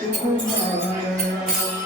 행복하네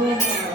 对